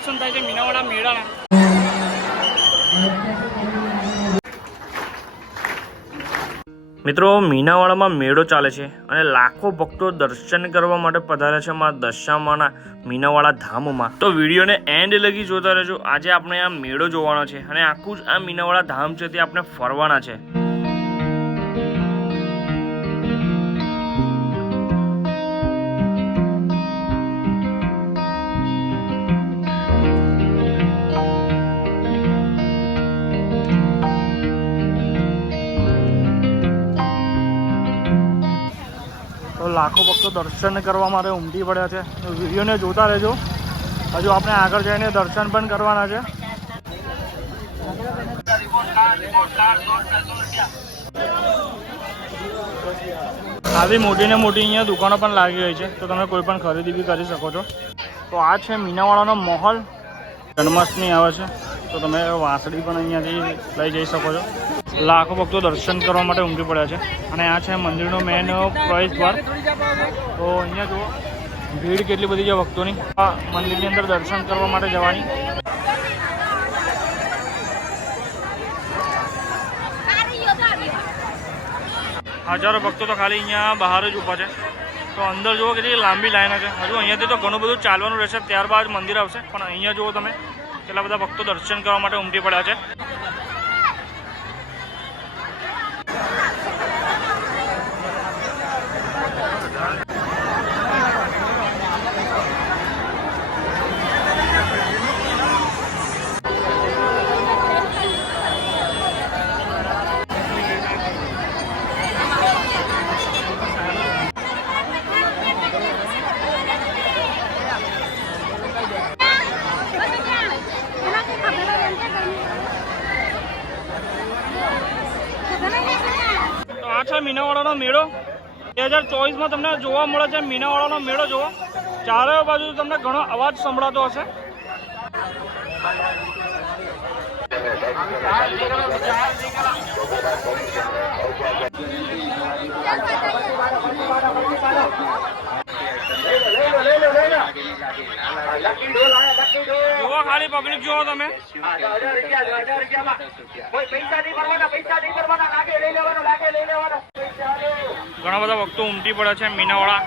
દર્શન થાય છે મીનાવાડા મેળાના। મિત્રો મીનાવાડામાં મેળો ચાલે છે અને લાખો ભક્તો દર્શન કરવા માટે પધારે છે માં દશામાના મીનાવાડા ધામમાં। તો વિડીયોને એન્ડ લગી જોતા રહેજો। આજે આપણે આ મેળો જોવાનો છે અને આખું જ આ મીનાવાડા ધામ છે તે આપણે ફરવાના છે। તો લાખો ભક્તો દર્શન કરવા માટે ઉમટી પડ્યા છે। વિડીયોને જોતા રહેજો। હજુ આપણે આગળ જઈને દર્શન પણ કરવાના છે। આવી મોટી ને મોટી અહીંયા દુકાનો પણ લાગી ગઈ છે, તો તમે કોઈ પણ ખરીદી બી કરી શકો છો। તો આ છે મીનાવાડાનો માહોલ। જન્માષ્ટમી આવે છે તો તમે વાંસળી પણ અહીંયાથી લઈ જઈ શકો છો। લાખો ભક્તો દર્શન કરવા માટે ઉમટી પડ્યા છે અને આ છે મંદિરનો મેન પ્રવેશ દ્વાર। તો અહીંયા જુઓ ભીડ કેટલી બધી છે ભક્તોની। આ મંદિરની અંદર દર્શન કરવા માટે જવાની। હજારો ભક્તો તો ખાલી અહીંયા બહાર જ ઊભા છે। તો અંદર જુઓ કેટલી લાંબી લાઈન છે। હજુ અહીંયાથી તો ઘણું બધું ચાલવાનું રહેશે, ત્યારબાદ મંદિર આવશે। પણ અહીંયા જુઓ તમે કેટલા બધા ભક્તો દર્શન કરવા માટે ઉમટી પડ્યા છે। આ છે મીનાવાડાનો મેળો 2024માં તમને જોવા મળે છે। મીનાવાડાનો મેળો જુઓ, ચારે બાજુ તમને ઘણો અવાજ સંભળાતો હશે। જુઓ ખાલી પબ્લિક જુઓ તમે। ઘણા બધા ભક્તો ઉમટી પડે છે મીનાવાડા।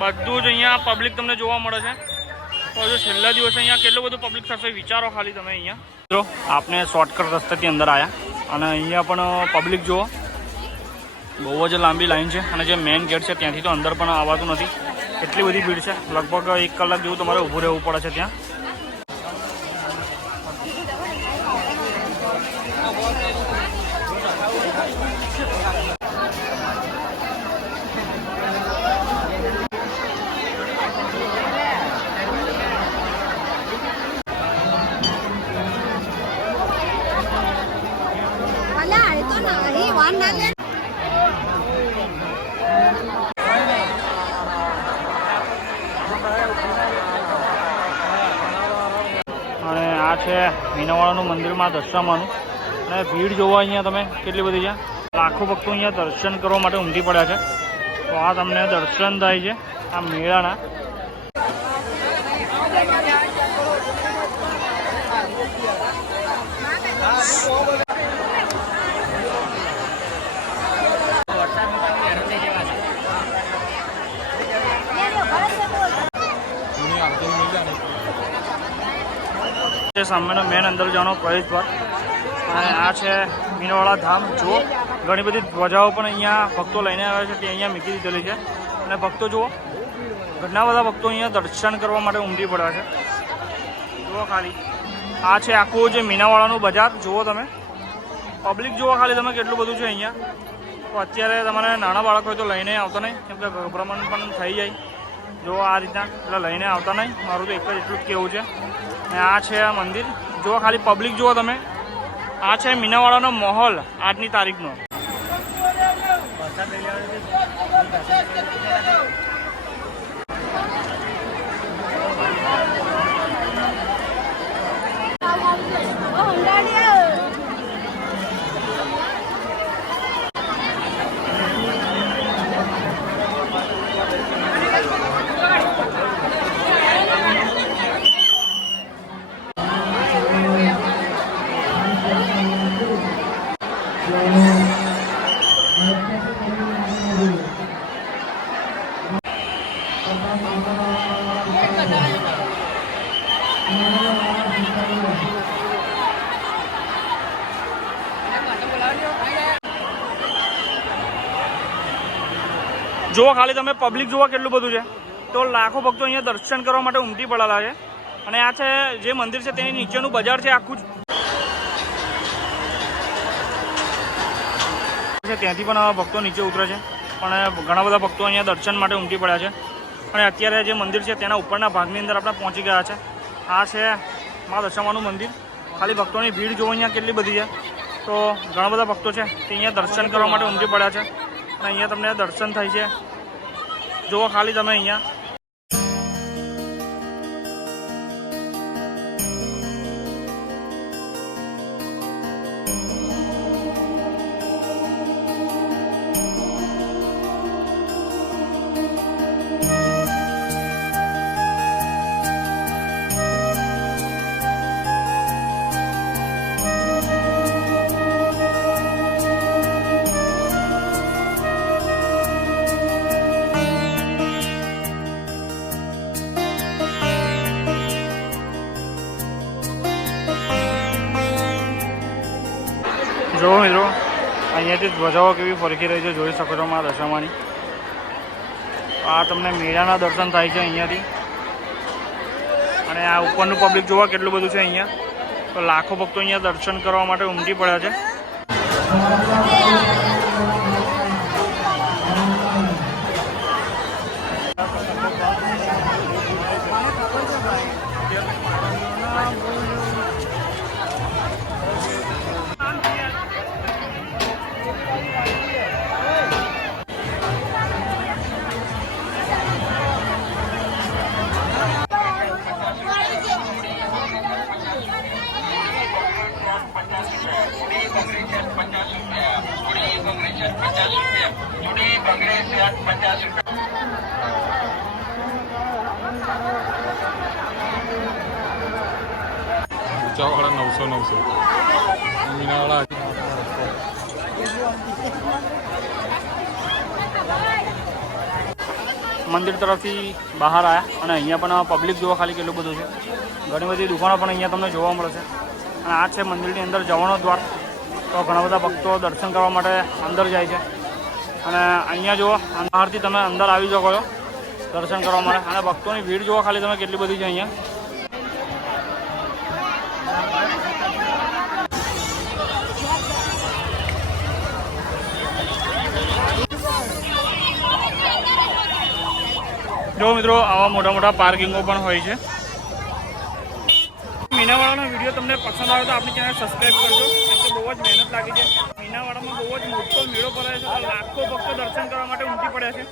બધું જ અહીંયા પબ્લિક તમને જોવા મળે છે। તો હજુ છેલ્લા દિવસે અહીંયા કેટલું બધું પબ્લિક થશે વિચારો ખાલી તમે। અહીંયા મિત્રો આપણે શોર્ટકટ રસ્તેથી અંદર આવ્યા અને અહીંયા પણ પબ્લિક જુઓ, બહુ જ લાંબી લાઈન છે અને જે મેઇન ગેટ છે ત્યાંથી તો અંદર પણ આવવાતું નથી, એટલી બધી ભીડ છે। લગભગ 1 કલાક જેવું તમારે ઊભું રહેવું પડે છે ત્યાં। અને આ છે મીનાવાડાનું મંદિરમાં દશામાનું અને ભીડ જોવા અહીંયા તમે કેટલી બધી છે। લાખો ભક્તો અહીંયા દર્શન કરવા માટે ઉમટી પડ્યા છે। તો આ તમને દર્શન થાય છે આ મેળાના। સામેનો મેન અંદર જવાનો પ્રવેશ દ્વાર અને આ છે મીનાવાડા ધામ। જુઓ ઘણી બધી ધ્વજાઓ પણ અહીંયા ભક્તો લઈને આવ્યા છે તે અહીંયા મૂકી દીધેલી છે અને ભક્તો જુઓ ઘણા બધા ભક્તો અહીંયા દર્શન કરવા માટે ઉમટી પડ્યા છે। જુઓ ખાલી આ છે આખું જે મીનાવાડાનું બજાર। જુઓ તમે પબ્લિક જુઓ ખાલી તમે કેટલું બધું છે અહીંયા। તો અત્યારે તમારે નાના બાળક હોય તો લઈને આવતા નહીં, કેમ કે ગભરામણ પણ થઈ જાય। જો આ રીતના એટલે લઈને આવતા નહીં, મારું તો એક જ એટલું જ કહેવું છે। અને આ છે આ મંદિર। જુઓ ખાલી પબ્લિક જુઓ તમે। આ છે મીનાવાડાનો માહોલ આજની તારીખનો। જુઓ ખાલી તમે પબ્લિક જુઓ કેટલું બધું છે. તો લાખો ભક્તો અહીંયા દર્શન કરવા માટે ઉમટી પડેલા છે. અને આ છે જે મંદિર છે તેની નીચેનું બજાર છે આખું જ. ત્યાંથી પણ ભક્તો નીચે ઉતરે છે. પણ ઘણા બધા ભક્તો અહીંયા દર્શન માટે ઉમટી પડ્યા છે. અને અત્યારે જે મંદિર છે તેના ઉપરના ભાગની અંદર આપણે પહોંચી ગયા છે. આ છે મા દશામાનું મંદિર. ખાલી ભક્તોની ભીડ જોવો અહીંયા કેટલી બધી છે. તો ઘણા બધા ભક્તો છે તે અહીંયા દર્શન કરવા માટે ઉમટી પડ્યા છે. અને અહીંયા તમને દર્શન થાય છે. જુઓ ખાલી તમે અહીંયા જો મિત્રો અહીંયાથી ધ્વજાઓ કેવી ફરકી રહી છે જોઈ શકો છો મા દશામાની. આ તમને મેળાના દર્શન થાય છે અહીંયાથી. અને આ ઉપરનું પબ્લિક જોવા કેટલું બધું છે અહીંયા. તો લાખો ભક્તો અહીંયા દર્શન કરવા માટે ઉમટી પડ્યા છે. ઊંચાવાળા 900 મીનાવાળા મંદિર તરફથી બહાર આવ્યા. અને અહીંયા પણ પબ્લિક જોવા ખાલી કેટલું બધું છે. ઘણી બધી દુકાનો પણ અહીંયા તમને જોવા મળે છે. અને આ છે મંદિરની અંદર જવાનો દ્વાર. તો ઘણા બધા ભક્તો દર્શન કરવા માટે અંદર જાય છે. અને અહીંયા જુઓ બહારથી તમે અંદર આવી શકો છો દર્શન કરવા માટે. અને ભક્તોની ભીડ જોવા ખાલી તમે કેટલી બધી છે અહીંયા. જો મિત્રો આવા મોટા મોટા પાર્કિંગો પણ હોય છે. મીનાવાડાનો વિડીયો તમને પસંદ આવે તો આપણી ચેનલ સબસ્ક્રાઈબ કરજો. કેમ કે બહુ જ મહેનત લાગી છે. મીનાવાડામાં બહુ જ મોટો મેળો ભરાય છે. લાખો ભક્તો દર્શન કરવા માટે ઉમટી પડ્યા છે.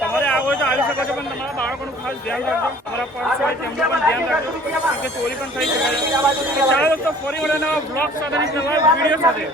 તમારે આવો હોય તો આવી શકો છો. પણ તમારા બાળકોનું ખાસ ધ્યાન રાખજો. તમારા પર્સ હોય તેમનું પણ ધ્યાન રાખજો. કેમ કે ચોરી પણ થઈ શકે છે. ચાલો દોસ્તો ફરી વળે નવા બ્લોગ સાથે નવા વિડીયો સાથે.